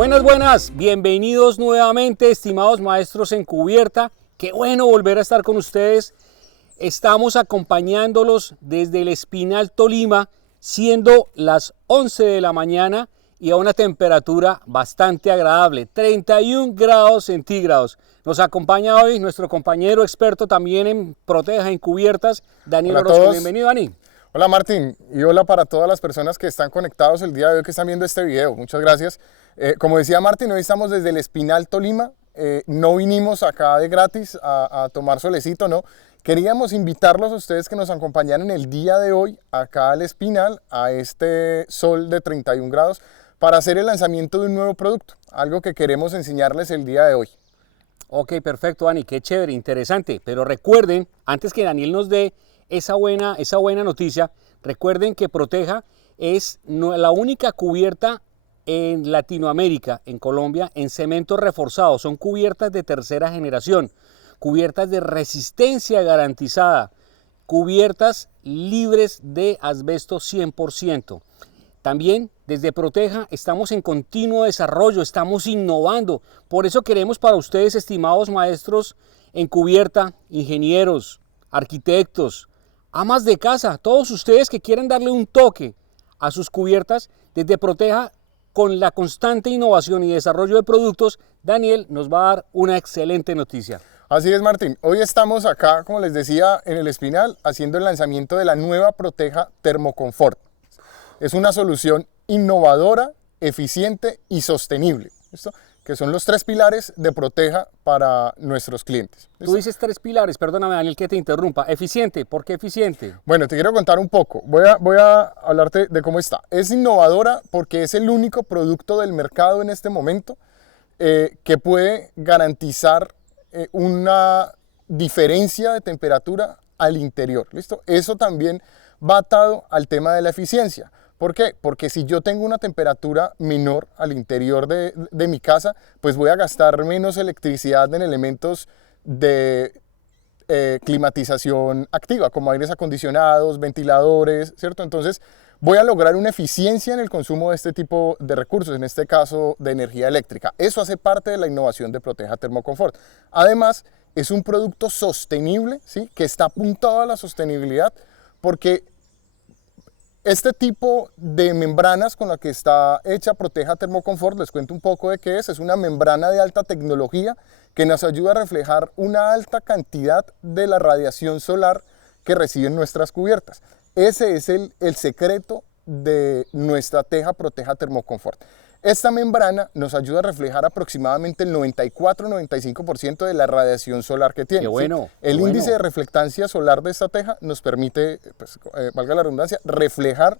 Buenas, buenas, bienvenidos nuevamente, estimados maestros en cubierta. Qué bueno volver a estar con ustedes. Estamos acompañándolos desde El Espinal, Tolima, siendo las 11 de la mañana y a una temperatura bastante agradable, 31 grados centígrados. Nos acompaña hoy nuestro compañero experto también en Proteja en Cubiertas, Daniel Orozco. Bienvenido, Dani. Hola, Martín, y hola para todas las personas que están conectados el día de hoy, que están viendo este video. Muchas gracias. Como decía Martín, hoy estamos desde El Espinal, Tolima. No vinimos acá de gratis a tomar solecito, no. Queríamos invitarlos a ustedes que nos acompañaran el día de hoy acá al Espinal, a este sol de 31 grados, para hacer el lanzamiento de un nuevo producto, algo que queremos enseñarles el día de hoy. Ok, perfecto, Dani, qué chévere, interesante. Pero recuerden, antes que Daniel nos dé esa buena noticia, recuerden que Proteja es la única cubierta en Latinoamérica, en Colombia, en cemento reforzado. Son cubiertas de tercera generación, cubiertas de resistencia garantizada, cubiertas libres de asbesto 100%. También desde Proteja estamos en continuo desarrollo, estamos innovando. Por eso queremos para ustedes, estimados maestros en cubierta, ingenieros, arquitectos, amas de casa, todos ustedes que quieren darle un toque a sus cubiertas, desde Proteja, con la constante innovación y desarrollo de productos, Daniel nos va a dar una excelente noticia. Así es, Martín. Hoy estamos acá, como les decía, en El Espinal, haciendo el lanzamiento de la nueva Proteja Thermoconfort. Es una solución innovadora, eficiente y sostenible, ¿listo? Que son los tres pilares de Proteja para nuestros clientes. ¿Listo? Tú dices tres pilares, perdóname, Daniel, que te interrumpa. Eficiente, ¿por qué eficiente? Bueno, te quiero contar un poco. Voy a hablarte de cómo está. Es innovadora porque es el único producto del mercado en este momento que puede garantizar una diferencia de temperatura al interior. ¿Listo? Eso también va atado al tema de la eficiencia. ¿Por qué? Porque si yo tengo una temperatura menor al interior de mi casa, pues voy a gastar menos electricidad en elementos de climatización activa, como aires acondicionados, ventiladores, ¿cierto? Entonces voy a lograr una eficiencia en el consumo de este tipo de recursos, en este caso de energía eléctrica. Eso hace parte de la innovación de Proteja Thermoconfort. Además, es un producto sostenible, ¿sí? Que está apuntado a la sostenibilidad, porque este tipo de membranas con la que está hecha Proteja Thermoconfort, les cuento un poco de qué es una membrana de alta tecnología que nos ayuda a reflejar una alta cantidad de la radiación solar que reciben nuestras cubiertas. Ese es el secreto de nuestra teja Proteja Thermoconfort. Esta membrana nos ayuda a reflejar aproximadamente el 94-95% de la radiación solar que tiene. Qué bueno, ¿sí? El índice de reflectancia solar de esta teja nos permite, pues, valga la redundancia, reflejar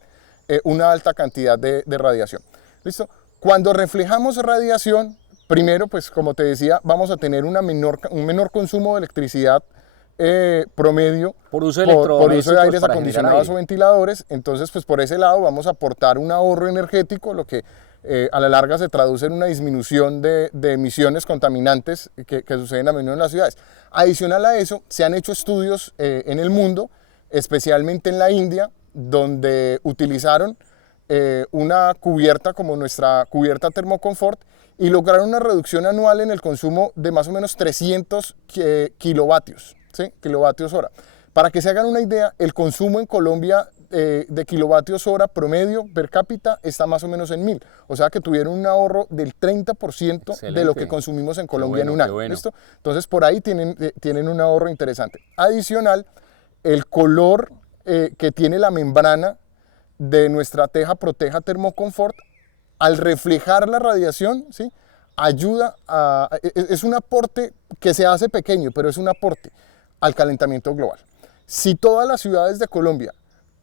una alta cantidad de radiación. ¿Listo? Cuando reflejamos radiación, primero, pues como te decía, vamos a tener un menor consumo de electricidad promedio por uso de aires acondicionados o ventiladores. Entonces, pues por ese lado vamos a aportar un ahorro energético, lo que a la larga se traduce en una disminución de emisiones contaminantes que suceden a menudo en las ciudades. Adicional a eso, se han hecho estudios en el mundo, especialmente en la India, donde utilizaron una cubierta como nuestra cubierta Thermoconfort y lograron una reducción anual en el consumo de más o menos 300 kilovatios, ¿sí? Kilovatios hora. Para que se hagan una idea, el consumo en Colombia de kilovatios hora promedio per cápita está más o menos en 1000. O sea que tuvieron un ahorro del 30% Excelente. De lo que consumimos en Colombia en un año. Bueno. ¿Listo? Entonces por ahí tienen un ahorro interesante. Adicional, el color que tiene la membrana de nuestra teja Proteja Thermoconfort, al reflejar la radiación, ¿sí? Ayuda es un aporte que se hace pequeño, pero es un aporte al calentamiento global. Si todas las ciudades de Colombia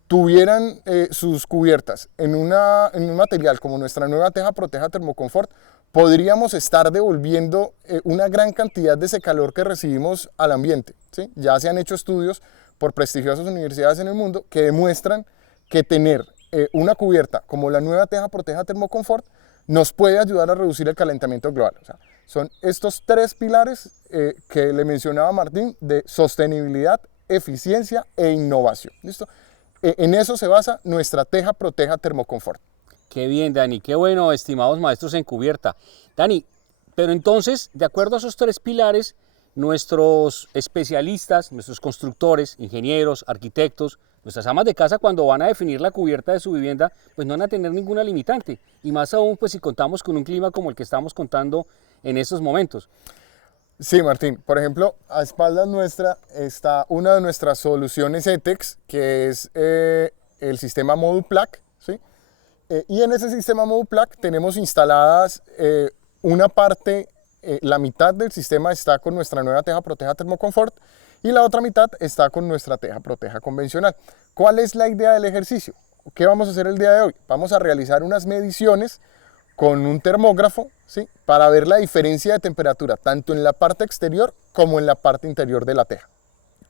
tuvieran sus cubiertas en un material como nuestra nueva teja Proteja Thermoconfort, podríamos estar devolviendo una gran cantidad de ese calor que recibimos al ambiente, ¿sí? Ya se han hecho estudios por prestigiosas universidades en el mundo que demuestran que tener una cubierta como la nueva teja Proteja Thermoconfort nos puede ayudar a reducir el calentamiento global. O sea, son estos tres pilares que le mencionaba Martín, de sostenibilidad, eficiencia e innovación. ¿Listo? En eso se basa nuestra teja Proteja Thermoconfort. Qué bien, Dani, qué bueno, estimados maestros en cubierta. Dani, pero entonces, de acuerdo a esos tres pilares, nuestros especialistas, nuestros constructores, ingenieros, arquitectos, nuestras amas de casa, cuando van a definir la cubierta de su vivienda, pues no van a tener ninguna limitante. Y más aún, pues si contamos con un clima como el que estamos contando en estos momentos. Sí, Martín. Por ejemplo, a espaldas nuestra está una de nuestras soluciones ETEX, que es el sistema Moduplac, ¿sí? Y en ese sistema Moduplac tenemos instaladas una parte, la mitad del sistema está con nuestra nueva teja Proteja Thermoconfort y la otra mitad está con nuestra teja Proteja convencional. ¿Cuál es la idea del ejercicio? ¿Qué vamos a hacer el día de hoy? Vamos a realizar unas mediciones con un termógrafo, ¿sí? Para ver la diferencia de temperatura tanto en la parte exterior como en la parte interior de la teja.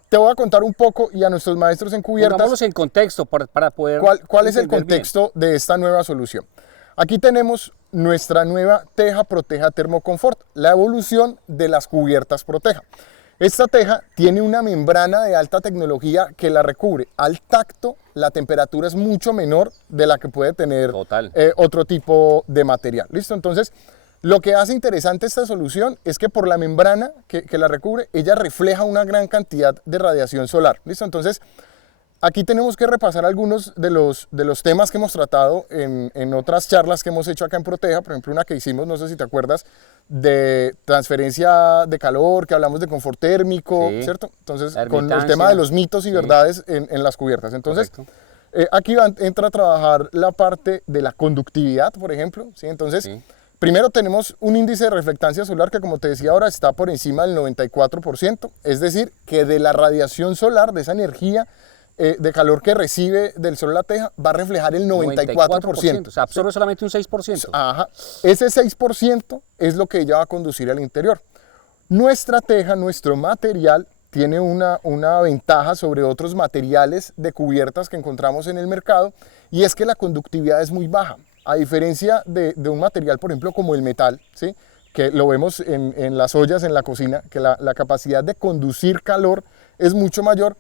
Te voy a contar un poco y a nuestros maestros en cubiertas. Pongámoslos en contexto para poder. ¿Cuál es el contexto de esta nueva solución? Aquí tenemos nuestra nueva teja Proteja Thermoconfort, la evolución de las cubiertas Proteja. Esta teja tiene una membrana de alta tecnología que la recubre. Al tacto, la temperatura es mucho menor de la que puede tener otro tipo de material. ¿Listo? Entonces, lo que hace interesante esta solución es que por la membrana que la recubre, ella refleja una gran cantidad de radiación solar. ¿Listo? Entonces, aquí tenemos que repasar algunos de los temas que hemos tratado en otras charlas que hemos hecho acá en Proteja. Por ejemplo, una que hicimos, no sé si te acuerdas, de transferencia de calor, que hablamos de confort térmico, sí, ¿cierto? Entonces, con el tema de los mitos y verdades en las cubiertas. Entonces, aquí entra a trabajar la parte de la conductividad, por ejemplo, ¿sí? Entonces, primero tenemos un índice de reflectancia solar que, como te decía ahora, está por encima del 94%, es decir, que de la radiación solar, de esa energía de calor que recibe del sol la teja, va a reflejar el 94%. O sea, absorbe solamente un 6%. Ajá. Ese 6% es lo que ella va a conducir al interior. Nuestra teja, nuestro material, tiene una ventaja sobre otros materiales de cubiertas que encontramos en el mercado, y es que la conductividad es muy baja. A diferencia de un material, por ejemplo, como el metal, ¿sí? Que lo vemos en las ollas en la cocina, que la capacidad de conducir calor es mucho mayor.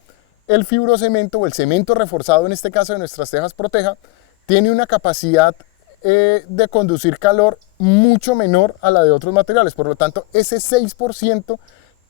El fibrocemento o el cemento reforzado, en este caso de nuestras tejas Proteja, tiene una capacidad de conducir calor mucho menor a la de otros materiales. Por lo tanto, ese 6%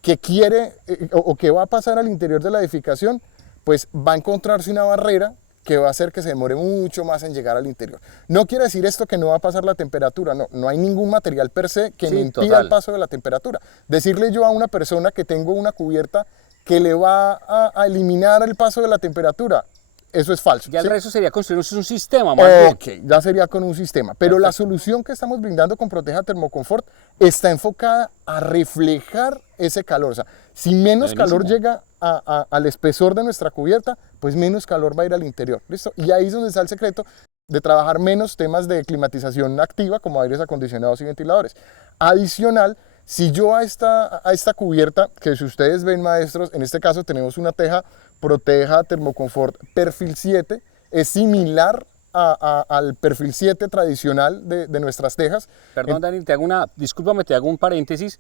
que quiere o que va a pasar al interior de la edificación, pues va a encontrarse una barrera que va a hacer que se demore mucho más en llegar al interior. No quiere decir esto que no va a pasar la temperatura, no hay ningún material per se que me impida el paso de la temperatura. Decirle yo a una persona que tengo una cubierta que le va a eliminar el paso de la temperatura, eso es falso. Ya el resto sería construir un sistema más bien. Ya sería con un sistema. Pero perfecto. La solución que estamos brindando con Proteja Thermoconfort está enfocada a reflejar ese calor. O sea, si menos calor llega al espesor de nuestra cubierta, pues menos calor va a ir al interior. ¿Listo? Y ahí es donde está el secreto de trabajar menos temas de climatización activa, como aires acondicionados y ventiladores. Adicional, si yo a esta cubierta, que si ustedes ven, maestros, en este caso tenemos una teja Proteja Thermoconfort perfil 7, es similar al perfil 7 tradicional de nuestras tejas. Perdón, Dani, discúlpame, te hago un paréntesis.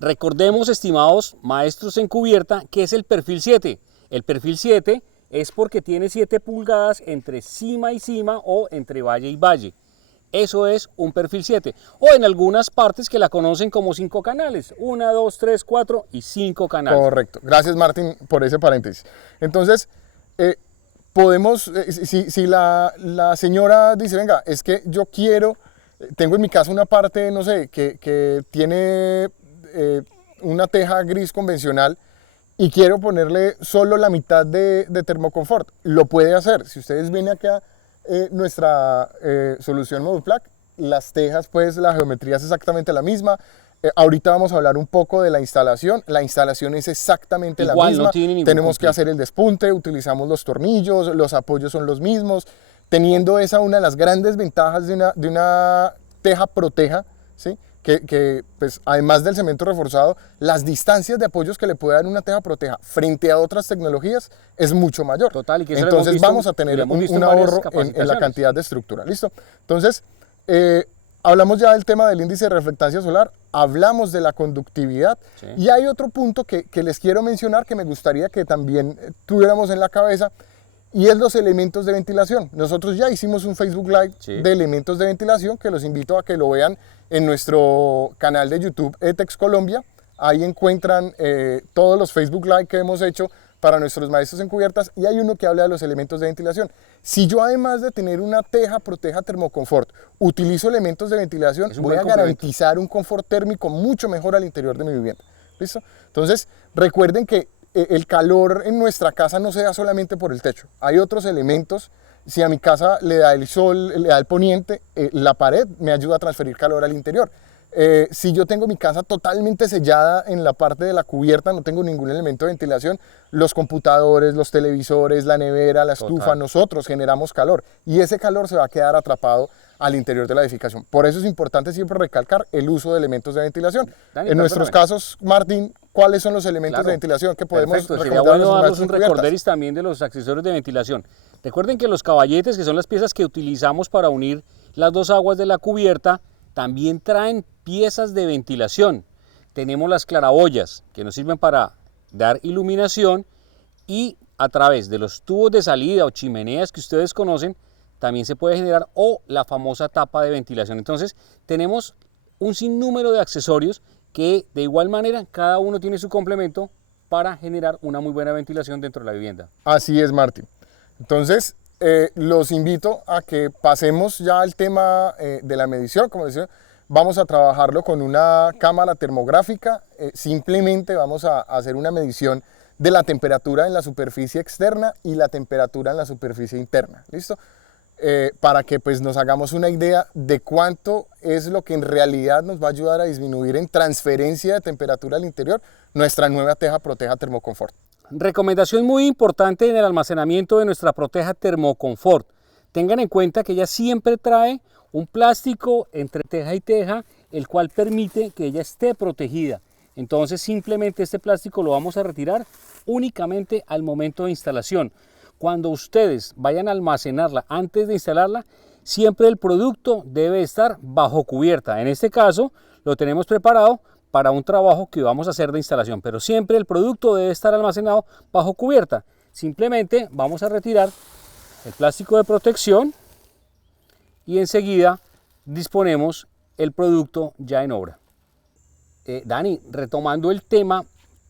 Recordemos, estimados maestros en cubierta, ¿qué es el perfil 7? El perfil 7 es porque tiene 7 pulgadas entre cima y cima o entre valle y valle. Eso es un perfil 7. O en algunas partes que la conocen como 5 canales. 1, 2, 3, 4 y 5 canales. Correcto. Gracias, Martín, por ese paréntesis. Entonces, podemos, si la señora dice, venga, es que yo tengo en mi casa una parte, no sé, que tiene una teja gris convencional y quiero ponerle solo la mitad de Thermoconfort, lo puede hacer. Si ustedes ven acá, nuestra solución Moduplac, las tejas, pues la geometría es exactamente la misma. Ahorita vamos a hablar un poco de la instalación. La instalación es exactamente la misma. No tiene ningún Tenemos que hacer el despunte, utilizamos los tornillos, los apoyos son los mismos, teniendo esa una de las grandes ventajas de una teja Proteja, ¿sí? Que pues, además del cemento reforzado, las distancias de apoyos que le puede dar una teja Proteja frente a otras tecnologías es mucho mayor. Total, y que entonces vamos a tener un ahorro en la cantidad de estructura. ¿Listo? Entonces, hablamos ya del tema del índice de reflectancia solar, hablamos de la conductividad, sí. Y hay otro punto que les quiero mencionar que me gustaría que también tuviéramos en la cabeza, y es los elementos de ventilación. Nosotros ya hicimos un Facebook Live de elementos de ventilación que los invito a que lo vean en nuestro canal de YouTube ETEX Colombia. Ahí encuentran todos los Facebook Live que hemos hecho para nuestros maestros en cubiertas y hay uno que habla de los elementos de ventilación. Si yo además de tener una teja Proteja Termoconfort utilizo elementos de ventilación, voy a garantizar un confort térmico mucho mejor al interior de mi vivienda. ¿Listo? Entonces recuerden que el calor en nuestra casa no se da solamente por el techo. Hay otros elementos. Si a mi casa le da el sol, le da el poniente, la pared me ayuda a transferir calor al interior. Si yo tengo mi casa totalmente sellada en la parte de la cubierta, no tengo ningún elemento de ventilación, los computadores, los televisores, la nevera, la estufa, nosotros generamos calor y ese calor se va a quedar atrapado al interior de la edificación. Por eso es importante siempre recalcar el uso de elementos de ventilación. Dani, en nuestros casos, Martín, ¿cuáles son los elementos de ventilación que podemos recomendar? Sería bueno darnos un recorderis también de los accesorios de ventilación. Recuerden que los caballetes, que son las piezas que utilizamos para unir las dos aguas de la cubierta, también traen piezas de ventilación. Tenemos las claraboyas, que nos sirven para dar iluminación, y a través de los tubos de salida o chimeneas que ustedes conocen, también se puede generar, o la famosa tapa de ventilación. Entonces tenemos un sinnúmero de accesorios que de igual manera cada uno tiene su complemento para generar una muy buena ventilación dentro de la vivienda. Así es, Martín. Entonces los invito a que pasemos ya al tema de la medición. Como decía, vamos a trabajarlo con una cámara termográfica. Simplemente vamos a hacer una medición de la temperatura en la superficie externa y la temperatura en la superficie interna. ¿Listo? Para que pues nos hagamos una idea de cuánto es lo que en realidad nos va a ayudar a disminuir en transferencia de temperatura al interior nuestra nueva teja Proteja Termoconfort. Recomendación muy importante en el almacenamiento de nuestra Proteja Termoconfort. Tengan en cuenta que ella siempre trae un plástico entre teja y teja, el cual permite que ella esté protegida. Entonces simplemente este plástico lo vamos a retirar únicamente al momento de instalación. Cuando ustedes vayan a almacenarla antes de instalarla, siempre el producto debe estar bajo cubierta. En este caso lo tenemos preparado para un trabajo que vamos a hacer de instalación, pero siempre el producto debe estar almacenado bajo cubierta. Simplemente vamos a retirar el plástico de protección y enseguida disponemos el producto ya en obra. Dani, retomando el tema,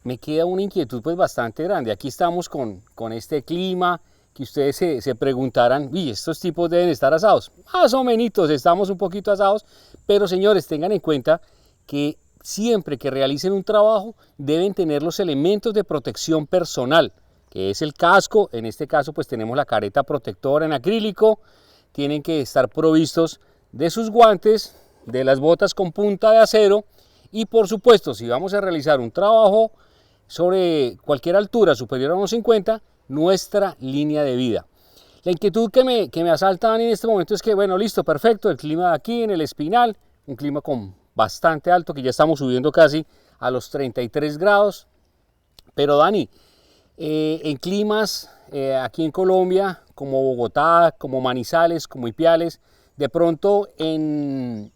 me queda una inquietud pues bastante grande. Aquí estamos con este clima, que ustedes se preguntarán, y estos tipos deben estar asados. Más o menos estamos un poquito asados, pero señores, tengan en cuenta que siempre que realicen un trabajo deben tener los elementos de protección personal, que es el casco. En este caso pues tenemos la careta protectora en acrílico. Tienen que estar provistos de sus guantes, de las botas con punta de acero, y por supuesto si vamos a realizar un trabajo sobre cualquier altura superior a unos 50, nuestra línea de vida. La inquietud que me asalta en este momento es que, bueno, listo, perfecto, el clima de aquí en el Espinal, un clima con bastante alto, que ya estamos subiendo casi a los 33 grados, pero Dani, en climas aquí en Colombia, como Bogotá, como Manizales, como Ipiales, de pronto en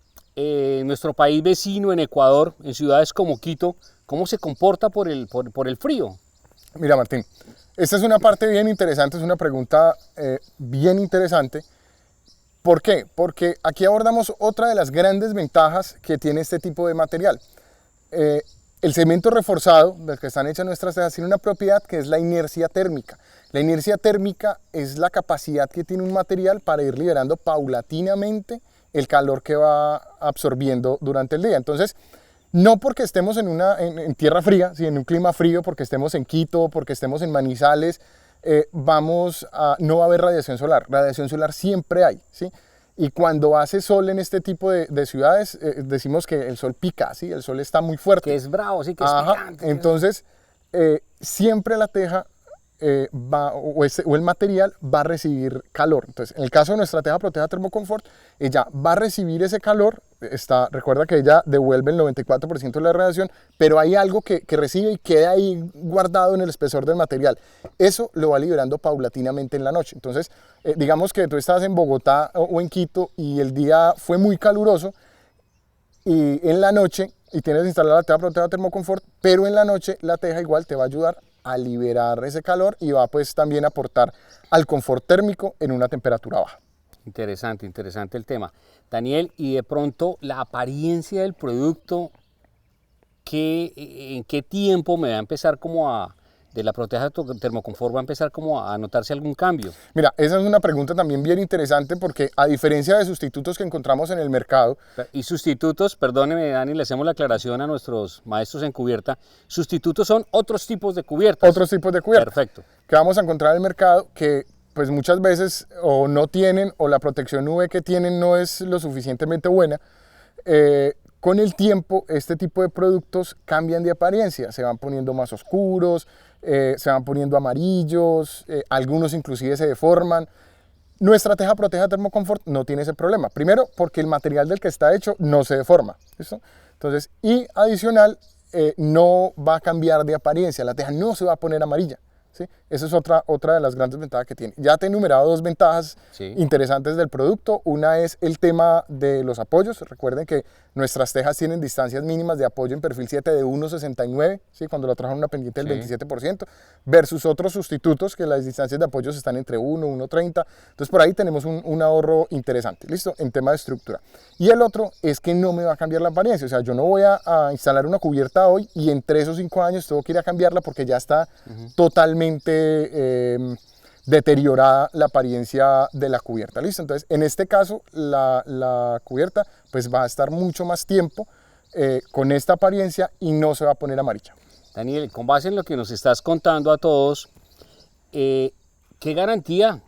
nuestro país vecino, en Ecuador, en ciudades como Quito, ¿cómo se comporta por el frío? Mira, Martín, esta es una parte bien interesante, es una pregunta bien interesante. ¿Por qué? Porque aquí abordamos otra de las grandes ventajas que tiene este tipo de material. El cemento reforzado, del que están hechas nuestras tejas, tiene una propiedad que es la inercia térmica. La inercia térmica es la capacidad que tiene un material para ir liberando paulatinamente el calor que va absorbiendo durante el día. Entonces, no porque estemos en tierra fría, sino en un clima frío, porque estemos en Quito, porque estemos en Manizales, no va a haber radiación solar. Radiación solar siempre hay, ¿sí? Y cuando hace sol en este tipo de ciudades, decimos que el sol pica, ¿sí? El sol está muy fuerte. Que es bravo, sí, que es picante. Entonces, siempre la teja o el material va a recibir calor. Entonces, en el caso de nuestra teja Proteja Termoconfort, ella va a recibir ese calor. Recuerda que ella devuelve el 94% de la radiación, pero hay algo que recibe y queda ahí guardado en el espesor del material. Eso lo va liberando paulatinamente en la noche. Entonces, digamos que tú estás en Bogotá o en Quito y el día fue muy caluroso y en la noche, y tienes instalada la teja Proteja Termoconfort, pero en la noche la teja igual te va a ayudar a liberar ese calor y va pues también a aportar al confort térmico en una temperatura baja. Interesante, interesante el tema. Daniel, y de pronto la apariencia del producto, ¿en qué tiempo me va a empezar de la Proteja Termoconfort va a empezar como a notarse algún cambio? Mira, esa es una pregunta también bien interesante porque a diferencia de sustitutos que encontramos en el mercado... Y sustitutos, perdóneme Dani, le hacemos la aclaración a nuestros maestros en cubierta, sustitutos son otros tipos de cubiertas. Otros tipos de cubiertas. Perfecto. Que vamos a encontrar en el mercado que pues muchas veces o no tienen o la protección UV que tienen no es lo suficientemente buena. Con el tiempo este tipo de productos cambian de apariencia, se van poniendo más oscuros, se van poniendo amarillos, algunos inclusive se deforman. Nuestra teja Proteja Termoconfort no tiene ese problema. Primero, porque el material del que está hecho no se deforma. ¿Listo? Entonces, y adicional, no va a cambiar de apariencia, la teja no se va a poner amarilla. ¿Sí? Esa es otra de las grandes ventajas que tiene. Ya te he enumerado dos ventajas interesantes del producto. Una es el tema de los apoyos. Recuerden que nuestras tejas tienen distancias mínimas de apoyo en perfil 7 de 1,69, ¿sí? Cuando lo trabajan una pendiente del 27%, versus otros sustitutos que las distancias de apoyos están entre 1 y 1,30. Entonces por ahí tenemos un ahorro interesante, ¿listo? En tema de estructura. Y el otro es que no me va a cambiar la apariencia. O sea, yo no voy a instalar una cubierta hoy y en 3 o 5 años tengo que ir a cambiarla porque ya está totalmente deteriorada la apariencia de la cubierta. ¿Listo? Entonces, en este caso, la cubierta pues va a estar mucho más tiempo con esta apariencia y no se va a poner amarilla. Daniel, con base en lo que nos estás contando a todos, ¿qué garantía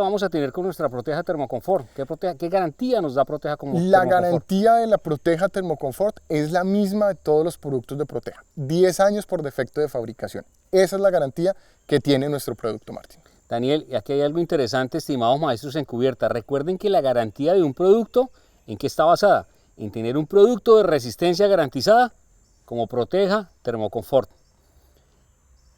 vamos a tener con nuestra Proteja Termoconfort? ¿Qué garantía nos da Proteja Termoconfort? La garantía de la Proteja Termoconfort es la misma de todos los productos de Proteja. 10 años por defecto de fabricación. Esa es la garantía que tiene nuestro producto, Martín. Daniel, y aquí hay algo interesante, estimados maestros en cubierta. Recuerden que la garantía de un producto, ¿en qué está basada? En tener un producto de resistencia garantizada como Proteja Termoconfort.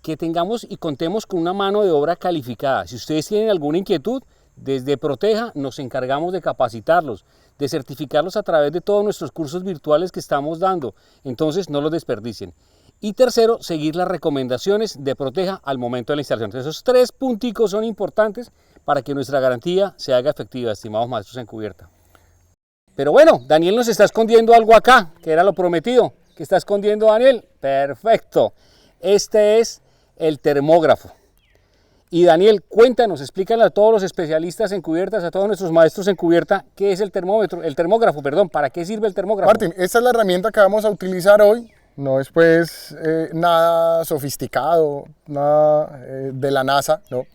Que tengamos y contemos con una mano de obra calificada. Si ustedes tienen alguna inquietud, desde Proteja nos encargamos de capacitarlos, de certificarlos a través de todos nuestros cursos virtuales que estamos dando. Entonces no los desperdicien. Y tercero, seguir las recomendaciones de Proteja al momento de la instalación. Entonces, esos 3 punticos son importantes para que nuestra garantía se haga efectiva, estimados maestros en cubierta. Pero bueno, Daniel nos está escondiendo algo acá, que era lo prometido. ¿Qué está escondiendo Daniel? Perfecto. Este es el termógrafo. Y Daniel, cuéntanos, explícale a todos los especialistas en cubiertas, a todos nuestros maestros en cubierta, ¿qué es el termógrafo, ¿para qué sirve el termógrafo? Martín, esta es la herramienta que vamos a utilizar hoy. No es pues nada sofisticado, nada de la NASA, ¿no?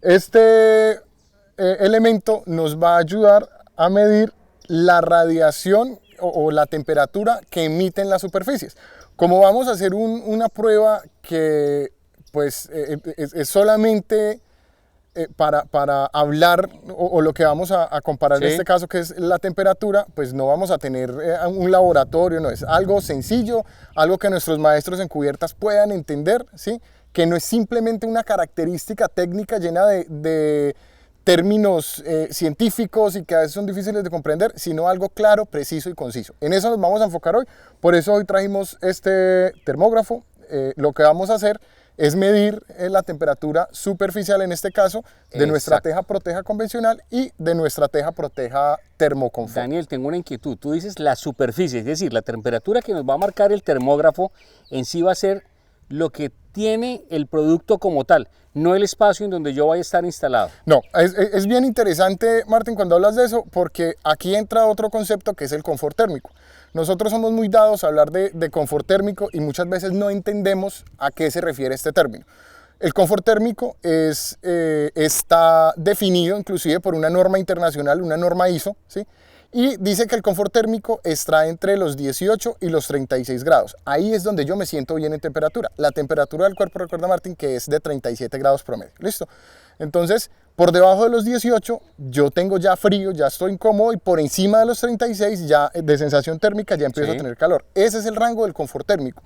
Este elemento nos va a ayudar a medir la radiación o la temperatura que emiten las superficies. Como vamos a hacer una prueba que pues es solamente para hablar o lo que vamos a comparar en este caso, que es la temperatura, pues no vamos a tener un laboratorio, no, es algo sencillo, algo que nuestros maestros en cubiertas puedan entender, ¿sí? Que no es simplemente una característica técnica llena de términos científicos y que a veces son difíciles de comprender, sino algo claro, preciso y conciso. En eso nos vamos a enfocar hoy, por eso hoy trajimos este termógrafo. Lo que vamos a hacer es medir la temperatura superficial, en este caso, de nuestra teja Proteja convencional y de nuestra teja Proteja Termoconfort. Daniel, tengo una inquietud. Tú dices la superficie, es decir, la temperatura que nos va a marcar el termógrafo en sí va a ser lo que tiene el producto como tal, no el espacio en donde yo vaya a estar instalado. No, es bien interesante, Martín, cuando hablas de eso, porque aquí entra otro concepto que es el confort térmico. Nosotros somos muy dados a hablar de confort térmico y muchas veces no entendemos a qué se refiere este término. El confort térmico está definido inclusive por una norma internacional, una norma ISO, ¿sí? Y dice que el confort térmico está entre los 18 y los 36 grados. Ahí es donde yo me siento bien en temperatura. La temperatura del cuerpo, recuerda Martín, que es de 37 grados promedio. ¿Listo? Entonces, por debajo de los 18 yo tengo ya frío, ya estoy incómodo, y por encima de los 36 ya de sensación térmica ya empiezo a tener calor. Ese es el rango del confort térmico.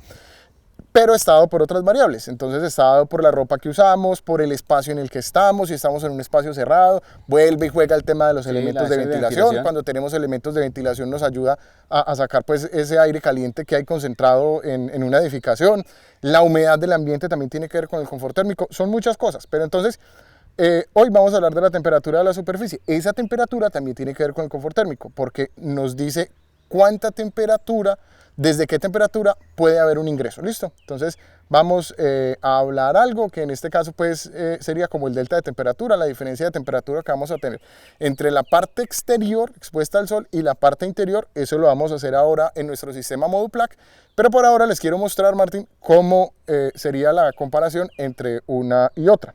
pero está dado por otras variables. Entonces está dado por la ropa que usamos, por el espacio en el que estamos, si estamos en un espacio cerrado, vuelve y juega el tema de los elementos de ventilación. Cuando tenemos elementos de ventilación nos ayuda a sacar pues ese aire caliente que hay concentrado en una edificación. La humedad del ambiente también tiene que ver con el confort térmico, son muchas cosas, pero entonces hoy vamos a hablar de la temperatura de la superficie. Esa temperatura también tiene que ver con el confort térmico, porque nos dice cuánta temperatura, desde qué temperatura puede haber un ingreso, ¿listo? Entonces vamos a hablar algo que en este caso pues sería como el delta de temperatura, la diferencia de temperatura que vamos a tener entre la parte exterior expuesta al sol y la parte interior. Eso lo vamos a hacer ahora en nuestro sistema Moduplac, pero por ahora les quiero mostrar, Martín, cómo sería la comparación entre una y otra.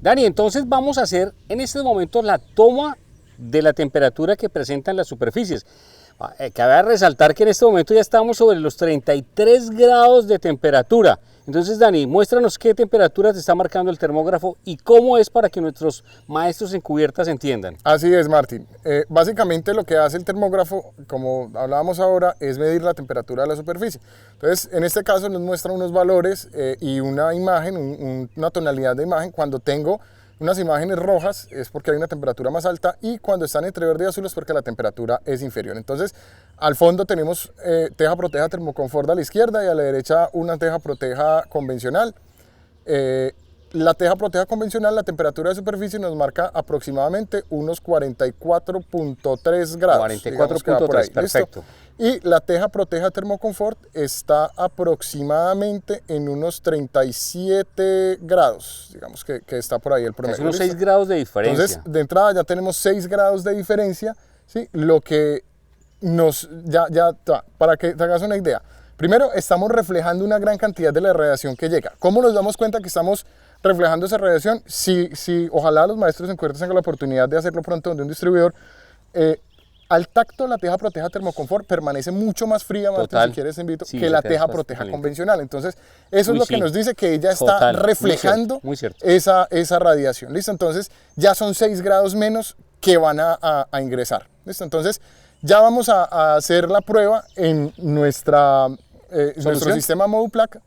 Dani, entonces vamos a hacer en este momento la toma de la temperatura que presentan las superficies. Cabe resaltar que en este momento ya estamos sobre los 33 grados de temperatura. Entonces, Dani, muéstranos qué temperatura te está marcando el termógrafo y cómo es para que nuestros maestros en cubiertas entiendan. Así es, Martín. Básicamente lo que hace el termógrafo, como hablábamos ahora, es medir la temperatura de la superficie. Entonces, en este caso nos muestra unos valores y una imagen, una tonalidad de imagen. Cuando tengo unas imágenes rojas es porque hay una temperatura más alta y cuando están entre verde y azul es porque la temperatura es inferior. Entonces, al fondo tenemos teja proteja termoconfort a la izquierda y a la derecha una teja proteja convencional. La teja proteja convencional, la temperatura de superficie nos marca aproximadamente unos 44.3 grados. 44.3, perfecto. ¿Listo? Y la teja proteja termoconfort está aproximadamente en unos 37 grados, digamos que está por ahí el promedio. Es unos 6 grados de diferencia. Entonces, de entrada ya tenemos 6 grados de diferencia, ¿sí? Lo que nos, para que te hagas una idea, primero estamos reflejando una gran cantidad de la radiación que llega. ¿Cómo nos damos cuenta que estamos reflejando esa radiación? Si ojalá los maestros en cubiertas tengan la oportunidad de hacerlo pronto donde un distribuidor, al tacto la teja proteja termoconfort permanece mucho más fría, Martín, si quieres te invito, que la teja proteja convencional. Entonces eso es lo que nos dice que ella está reflejando esa radiación. ¿Listo? Entonces ya son 6 grados menos que van a ingresar. ¿Listo? Entonces ya vamos a hacer la prueba en nuestro sistema Moduplac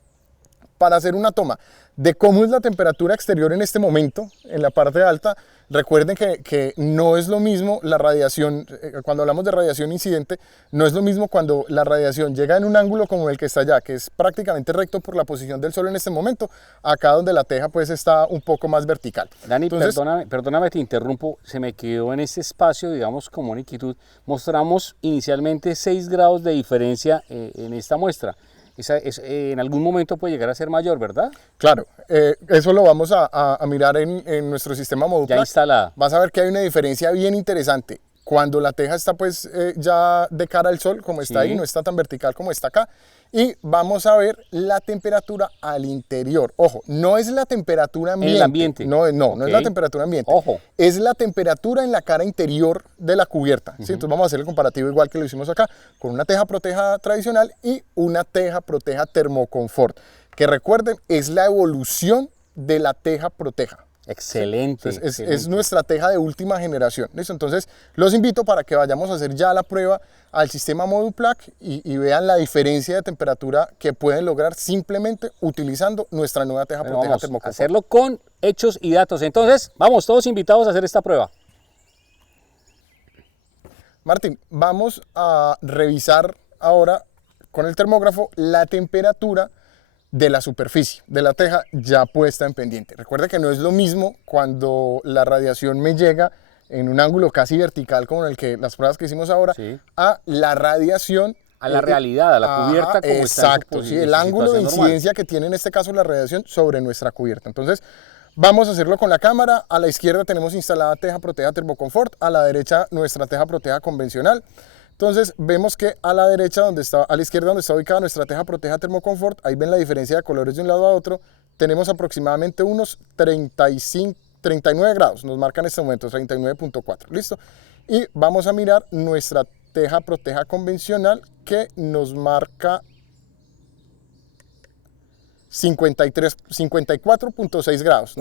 para hacer una toma de cómo es la temperatura exterior en este momento, en la parte alta. Recuerden que no es lo mismo la radiación, cuando hablamos de radiación incidente, no es lo mismo cuando la radiación llega en un ángulo como el que está allá, que es prácticamente recto por la posición del sol en este momento, acá donde la teja pues está un poco más vertical. Dani, entonces, perdóname, te interrumpo, se me quedó en este espacio, digamos, como una inquietud. Mostramos inicialmente 6 grados de diferencia en esta muestra. En algún momento puede llegar a ser mayor, ¿verdad? Claro, eso lo vamos a mirar en nuestro sistema Moduplac. Ya instalada. Vas a ver que hay una diferencia bien interesante. Cuando la teja está pues ya de cara al sol, como está ahí, no está tan vertical como está acá. Y vamos a ver la temperatura al interior. Ojo, no es la temperatura ambiente. En el ambiente. No es la temperatura ambiente. Ojo. Es la temperatura en la cara interior de la cubierta. ¿Sí? Entonces vamos a hacer el comparativo igual que lo hicimos acá, con una teja proteja tradicional y una teja proteja termoconfort. Que recuerden, es la evolución de la teja proteja. Excelente, excelente. Es nuestra teja de última generación. ¿Listo? Entonces los invito para que vayamos a hacer ya la prueba al sistema Moduplac y vean la diferencia de temperatura que pueden lograr simplemente utilizando nuestra nueva teja proteja termoconfort. Hacerlo con hechos y datos. Entonces, vamos todos invitados a hacer esta prueba. Martín, vamos a revisar ahora con el termógrafo la temperatura de la superficie, de la teja ya puesta en pendiente. Recuerda que no es lo mismo cuando la radiación me llega en un ángulo casi vertical como en el que las pruebas que hicimos ahora, a la radiación, a la realidad, a la cubierta como exacto, está el ángulo de incidencia normal que tiene en este caso la radiación sobre nuestra cubierta. Entonces vamos a hacerlo con la cámara. A la izquierda tenemos instalada teja proteja termoconfort, a la derecha nuestra teja proteja convencional. Entonces vemos que a la derecha, a la izquierda donde está ubicada nuestra teja proteja termoconfort, ahí ven la diferencia de colores de un lado a otro, tenemos aproximadamente unos 39 grados, nos marca en este momento 39.4, ¿listo? Y vamos a mirar nuestra teja proteja convencional que nos marca 54.6 grados.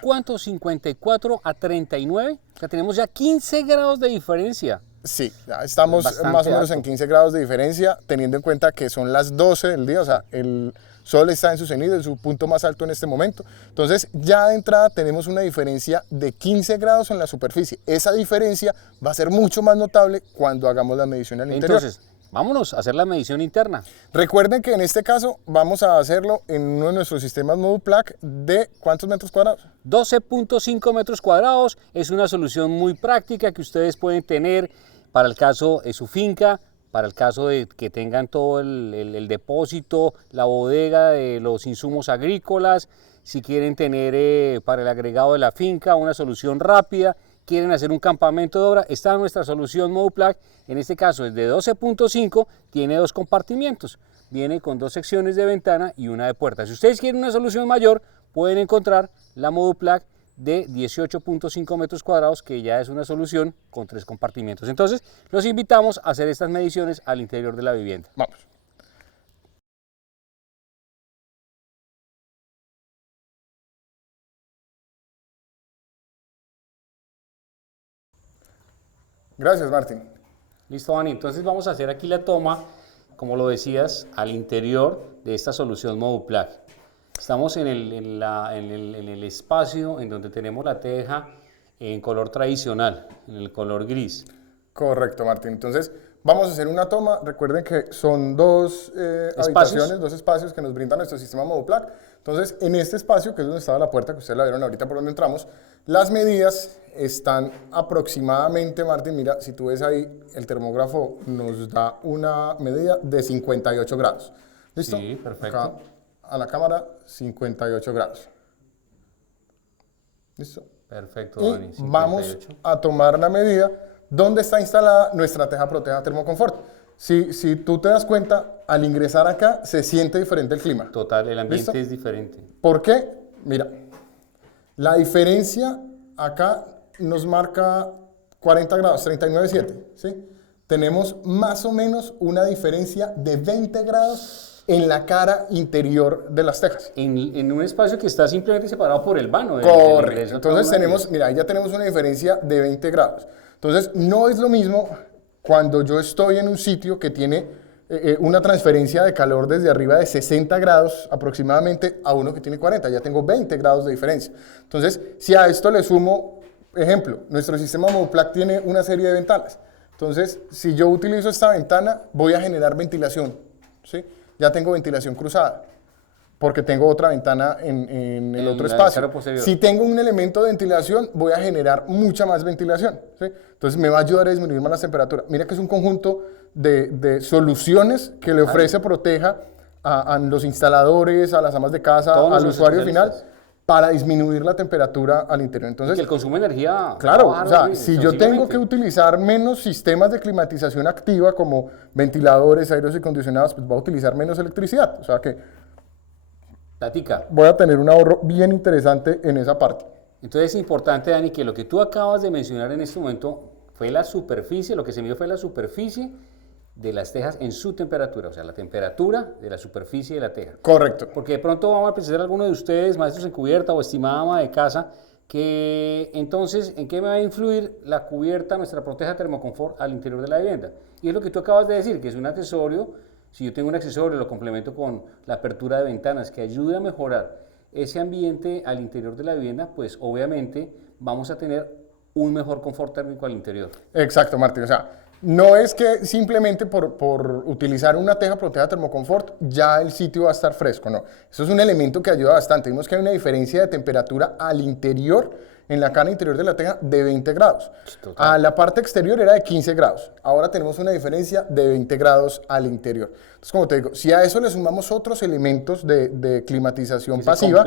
¿Cuánto? 54 a 39, o sea, tenemos ya 15 grados de diferencia. Sí, ya estamos más o menos en 15 grados de diferencia, teniendo en cuenta que son las 12 del día, o sea, el sol está en su cenit, en su punto más alto en este momento. Entonces, ya de entrada tenemos una diferencia de 15 grados en la superficie. Esa diferencia va a ser mucho más notable cuando hagamos la medición al interior. Entonces, vámonos a hacer la medición interna. Recuerden que en este caso vamos a hacerlo en uno de nuestros sistemas Moduplac de ¿cuántos metros cuadrados? 12.5 metros cuadrados. Es una solución muy práctica que ustedes pueden tener para el caso de su finca, para el caso de que tengan todo el depósito, la bodega de los insumos agrícolas. Si quieren tener para el agregado de la finca una solución rápida, quieren hacer un campamento de obra, está nuestra solución Moduplac. En este caso es de 12.5, tiene 2 compartimientos, viene con 2 secciones de ventana y una de puerta. Si ustedes quieren una solución mayor, pueden encontrar la Moduplac de 18.5 metros cuadrados, que ya es una solución con 3 compartimientos. Entonces, los invitamos a hacer estas mediciones al interior de la vivienda. Vamos. Gracias, Martín. Listo, Dani. Entonces vamos a hacer aquí la toma, como lo decías, al interior de esta solución Moduplac. Estamos en el espacio en donde tenemos la teja en color tradicional, en el color gris. Correcto, Martín. Entonces, vamos a hacer una toma. Recuerden que son 2 habitaciones, 2 espacios que nos brinda nuestro sistema Moduplac. Entonces, en este espacio, que es donde estaba la puerta, que ustedes la vieron ahorita por donde entramos, las medidas están aproximadamente, Martín, mira, si tú ves ahí, el termógrafo nos da una medida de 58 grados. ¿Listo? Sí, perfecto. Acá a la cámara, 58 grados. ¿Listo? Perfecto, Y Dani. 58. vamos a tomar la medida donde está instalada nuestra teja Proteja Thermoconfort. Si tú te das cuenta, al ingresar acá se siente diferente el clima. Total, el ambiente ¿Listo? es diferente. ¿Por qué? Mira, la diferencia acá nos marca 40 grados, 39,7, ¿sí? Tenemos más o menos una diferencia de 20 grados en la cara interior de las tejas. En un espacio que está simplemente separado por el vano. Correcto. Entonces tenemos, mira, ahí ya tenemos una diferencia de 20 grados. Entonces no es lo mismo cuando yo estoy en un sitio que tiene una transferencia de calor desde arriba de 60 grados aproximadamente a uno que tiene 40, ya tengo 20 grados de diferencia. Entonces, si a esto le sumo, ejemplo, nuestro sistema Moduplac tiene una serie de ventanas. Entonces, si yo utilizo esta ventana, voy a generar ventilación, ¿sí? Ya tengo ventilación cruzada, porque tengo otra ventana en el otro espacio. Si tengo un elemento de ventilación, voy a generar mucha más ventilación, ¿sí? Entonces me va a ayudar a disminuir más las temperaturas. Mira que es un conjunto de soluciones que le ofrece Proteja a los instaladores, a las amas de casa, al usuario final, para disminuir la temperatura al interior. Entonces, y que el consumo de energía... Claro, o sea, si yo tengo que utilizar menos sistemas de climatización activa, como ventiladores, aires acondicionados, pues voy a utilizar menos electricidad. O sea que Platica. voy a tener un ahorro bien interesante en esa parte. Entonces es importante, Dani, que lo que tú acabas de mencionar en este momento fue la superficie, lo que se midió fue la superficie de las tejas en su temperatura, o sea, la temperatura de la superficie de la teja. Correcto. Porque de pronto vamos a precisar a alguno de ustedes, maestros en cubierta o estimada ama de casa, que entonces, ¿en qué me va a influir la cubierta, nuestra Proteja Thermoconfort al interior de la vivienda? Y es lo que tú acabas de decir, que es un accesorio. Si yo tengo un accesorio, lo complemento con la apertura de ventanas que ayude a mejorar ese ambiente al interior de la vivienda, pues obviamente vamos a tener un mejor confort térmico al interior. Exacto, Martín. O sea, no es que simplemente por utilizar una teja Proteja Thermoconfort ya el sitio va a estar fresco, no. Eso es un elemento que ayuda bastante. Vimos que hay una diferencia de temperatura al interior, en la cara interior de la teja, de 20 grados. Total. A la parte exterior era de 15 grados. Ahora tenemos una diferencia de 20 grados al interior. Entonces, como te digo, si a eso le sumamos otros elementos de climatización pasiva,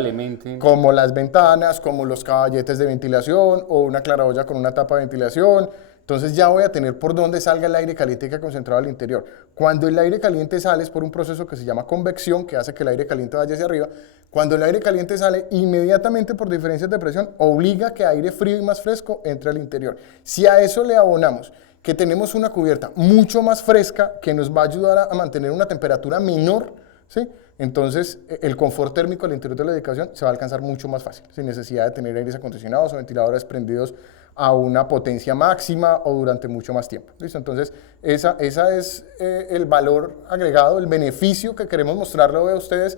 como las ventanas, como los caballetes de ventilación o una claraboya con una tapa de ventilación, entonces ya voy a tener por dónde salga el aire caliente que ha concentrado al interior. Cuando el aire caliente sale es por un proceso que se llama convección, que hace que el aire caliente vaya hacia arriba. Cuando el aire caliente sale, inmediatamente por diferencias de presión, obliga que aire frío y más fresco entre al interior. Si a eso le abonamos que tenemos una cubierta mucho más fresca, que nos va a ayudar a mantener una temperatura menor, ¿sí? Entonces el confort térmico al interior de la edificación se va a alcanzar mucho más fácil, sin necesidad de tener aires acondicionados o ventiladores prendidos a una potencia máxima o durante mucho más tiempo. ¿Listo? Entonces, esa es el valor agregado, el beneficio que queremos mostrarle hoy a ustedes,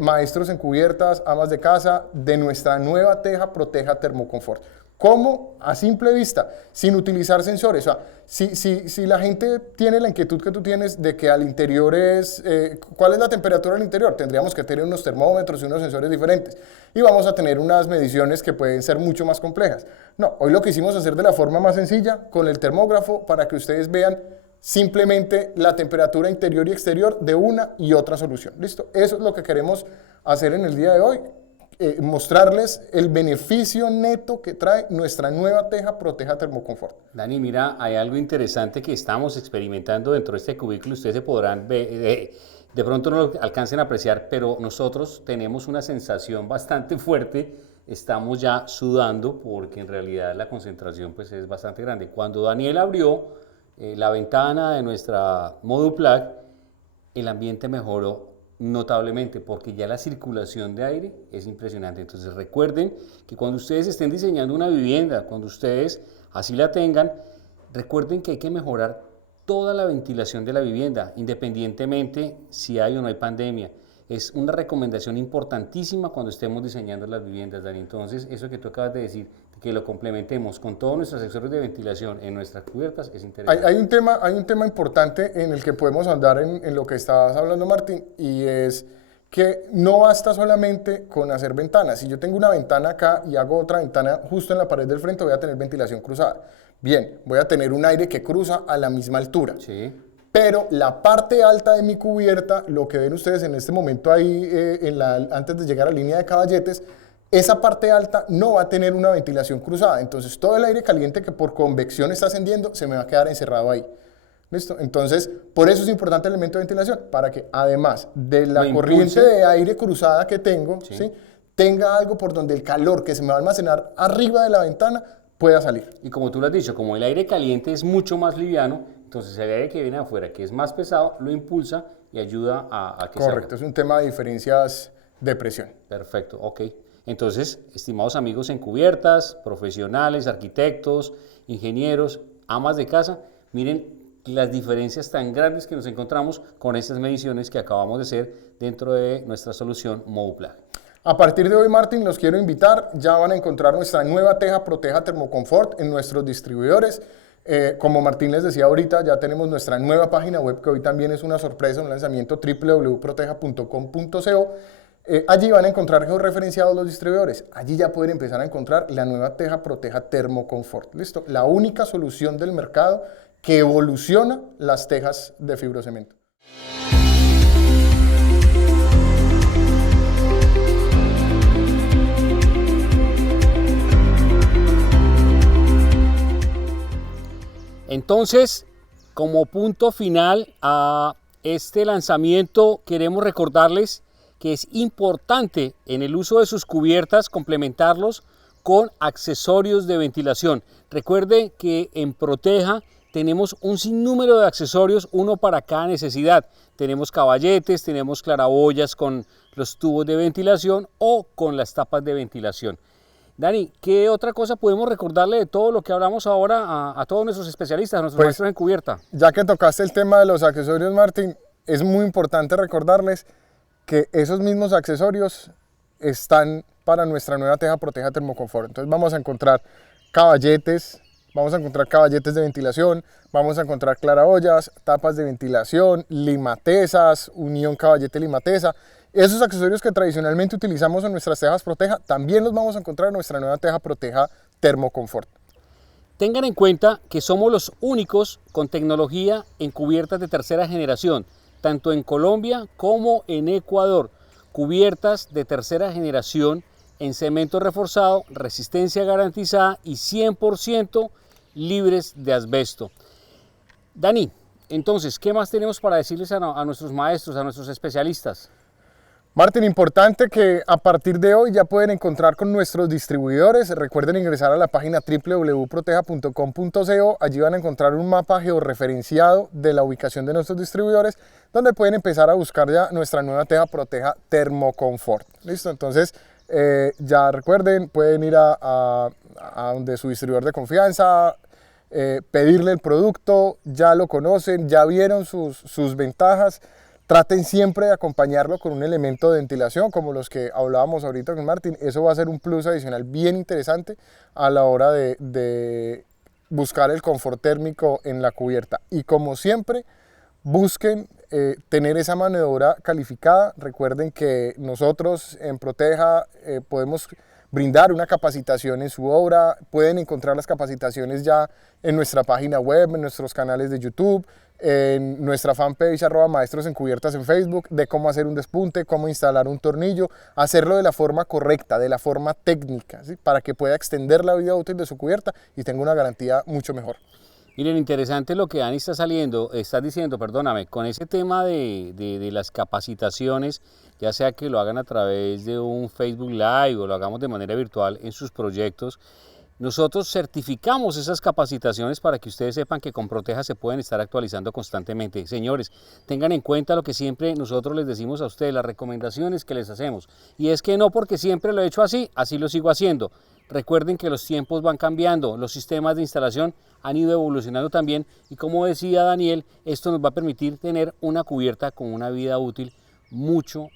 maestros en cubiertas, amas de casa, de nuestra nueva teja Proteja Thermoconfort. ¿Cómo? A simple vista, sin utilizar sensores. O sea, si la gente tiene la inquietud que tú tienes de que al interior ¿cuál es la temperatura del interior? Tendríamos que tener unos termómetros y unos sensores diferentes. Y vamos a tener unas mediciones que pueden ser mucho más complejas. No, hoy lo quisimos hacer de la forma más sencilla, con el termógrafo, para que ustedes vean simplemente la temperatura interior y exterior de una y otra solución. ¿Listo? Eso es lo que queremos hacer en el día de hoy. Mostrarles el beneficio neto que trae nuestra nueva teja Proteja Thermoconfort. Dani, mira, hay algo interesante que estamos experimentando dentro de este cubículo. Ustedes se podrán ver, de pronto no lo alcancen a apreciar, pero nosotros tenemos una sensación bastante fuerte. Estamos ya sudando porque en realidad la concentración pues, es bastante grande. Cuando Daniel abrió la ventana de nuestra Moduplug, el ambiente mejoró notablemente porque ya la circulación de aire es impresionante. Entonces recuerden que cuando ustedes estén diseñando una vivienda, cuando ustedes así la tengan, recuerden que hay que mejorar toda la ventilación de la vivienda, independientemente si hay o no hay pandemia. Es una recomendación importantísima cuando estemos diseñando las viviendas, Dani. Entonces, eso que tú acabas de decir, que lo complementemos con todos nuestros accesorios de ventilación en nuestras cubiertas, es interesante. Hay un tema importante en el que podemos andar en lo que estabas hablando, Martín, y es que no basta solamente con hacer ventanas. Si yo tengo una ventana acá y hago otra ventana justo en la pared del frente, voy a tener ventilación cruzada. Bien, voy a tener un aire que cruza a la misma altura. Sí. Pero la parte alta de mi cubierta, lo que ven ustedes en este momento ahí, antes de llegar a la línea de caballetes, esa parte alta no va a tener una ventilación cruzada. Entonces, todo el aire caliente que por convección está ascendiendo se me va a quedar encerrado ahí. ¿Listo? Entonces, por eso es importante el elemento de ventilación, para que además de la corriente de aire cruzada que tengo, ¿sí? Tenga algo por donde el calor que se me va a almacenar arriba de la ventana pueda salir. Y como tú lo has dicho, como el aire caliente es mucho más liviano, entonces el aire que viene afuera, que es más pesado, lo impulsa y ayuda a que Correcto, es un tema de diferencias de presión. Perfecto, ok. Entonces, estimados amigos en cubiertas, profesionales, arquitectos, ingenieros, amas de casa, miren las diferencias tan grandes que nos encontramos con estas mediciones que acabamos de hacer dentro de nuestra solución Moduplug. A partir de hoy, Martín, los quiero invitar, ya van a encontrar nuestra nueva teja Proteja Thermoconfort en nuestros distribuidores. Como Martín les decía ahorita, ya tenemos nuestra nueva página web que hoy también es una sorpresa, un lanzamiento www.proteja.com.co. Allí van a encontrar georreferenciados los distribuidores. Allí ya pueden empezar a encontrar la nueva teja Proteja Thermoconfort. ¿Listo? La única solución del mercado que evoluciona las tejas de fibrocemento. Entonces, como punto final a este lanzamiento, queremos recordarles que es importante en el uso de sus cubiertas complementarlos con accesorios de ventilación. Recuerde que en Proteja tenemos un sinnúmero de accesorios, uno para cada necesidad. Tenemos caballetes, tenemos claraboyas con los tubos de ventilación o con las tapas de ventilación. Dani, ¿qué otra cosa podemos recordarle de todo lo que hablamos ahora a todos nuestros especialistas, a nuestros maestros en cubierta? Ya que tocaste el tema de los accesorios, Martín, es muy importante recordarles que esos mismos accesorios están para nuestra nueva teja Proteja Thermoconfort. Entonces vamos a encontrar caballetes de ventilación, vamos a encontrar claraboyas, tapas de ventilación, limatesas, unión caballete-limatesa. Esos accesorios que tradicionalmente utilizamos en nuestras tejas Proteja, también los vamos a encontrar en nuestra nueva teja Proteja Thermoconfort. Tengan en cuenta que somos los únicos con tecnología en cubiertas de tercera generación, tanto en Colombia como en Ecuador. Cubiertas de tercera generación en cemento reforzado, resistencia garantizada y 100% libres de asbesto. Dani, entonces, ¿qué más tenemos para decirles a nuestros maestros, a nuestros especialistas? Martín, importante que a partir de hoy ya pueden encontrar con nuestros distribuidores. Recuerden ingresar a la página www.proteja.com.co. Allí van a encontrar un mapa georreferenciado de la ubicación de nuestros distribuidores, donde pueden empezar a buscar ya nuestra nueva teja Proteja Thermoconfort. ¿Listo? Entonces, Ya recuerden, pueden ir a donde su distribuidor de confianza, pedirle el producto, ya lo conocen, ya vieron sus ventajas. Traten siempre de acompañarlo con un elemento de ventilación como los que hablábamos ahorita con Martín. Eso va a ser un plus adicional bien interesante a la hora de buscar el confort térmico en la cubierta. Y como siempre, busquen tener esa mano de obra calificada. Recuerden que nosotros en Proteja podemos brindar una capacitación en su obra. Pueden encontrar las capacitaciones ya en nuestra página web, en nuestros canales de YouTube, en nuestra fanpage @maestros en cubiertas en Facebook, de cómo hacer un despunte, cómo instalar un tornillo, hacerlo de la forma correcta, de la forma técnica, ¿sí? Para que pueda extender la vida útil de su cubierta y tenga una garantía mucho mejor. Miren, interesante lo que Dani está diciendo, perdóname, con ese tema de las capacitaciones, ya sea que lo hagan a través de un Facebook Live o lo hagamos de manera virtual en sus proyectos. Nosotros certificamos esas capacitaciones para que ustedes sepan que con Proteja se pueden estar actualizando constantemente. Señores, tengan en cuenta lo que siempre nosotros les decimos a ustedes, las recomendaciones que les hacemos. Y es que no porque siempre lo he hecho así, así lo sigo haciendo. Recuerden que los tiempos van cambiando, los sistemas de instalación han ido evolucionando también y como decía Daniel, esto nos va a permitir tener una cubierta con una vida útil mucho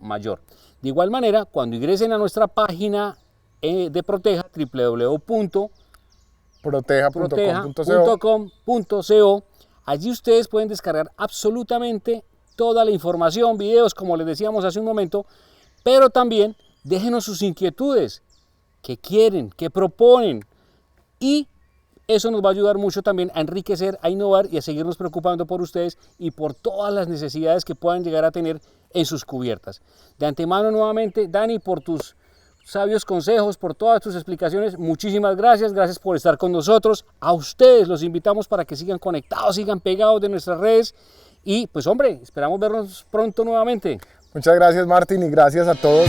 mayor. De igual manera, cuando ingresen a nuestra página de Proteja, www.proteja.com.co, allí ustedes pueden descargar absolutamente toda la información, videos, como les decíamos hace un momento, pero también déjenos sus inquietudes, qué quieren, qué proponen, y eso nos va a ayudar mucho también a enriquecer, a innovar y a seguirnos preocupando por ustedes y por todas las necesidades que puedan llegar a tener en sus cubiertas. De antemano nuevamente, Dani, por tus sabios consejos, por todas tus explicaciones, muchísimas gracias por estar con nosotros. A ustedes los invitamos para que sigan conectados, sigan pegados de nuestras redes y pues hombre, esperamos vernos pronto nuevamente. Muchas gracias Martín y gracias a todos.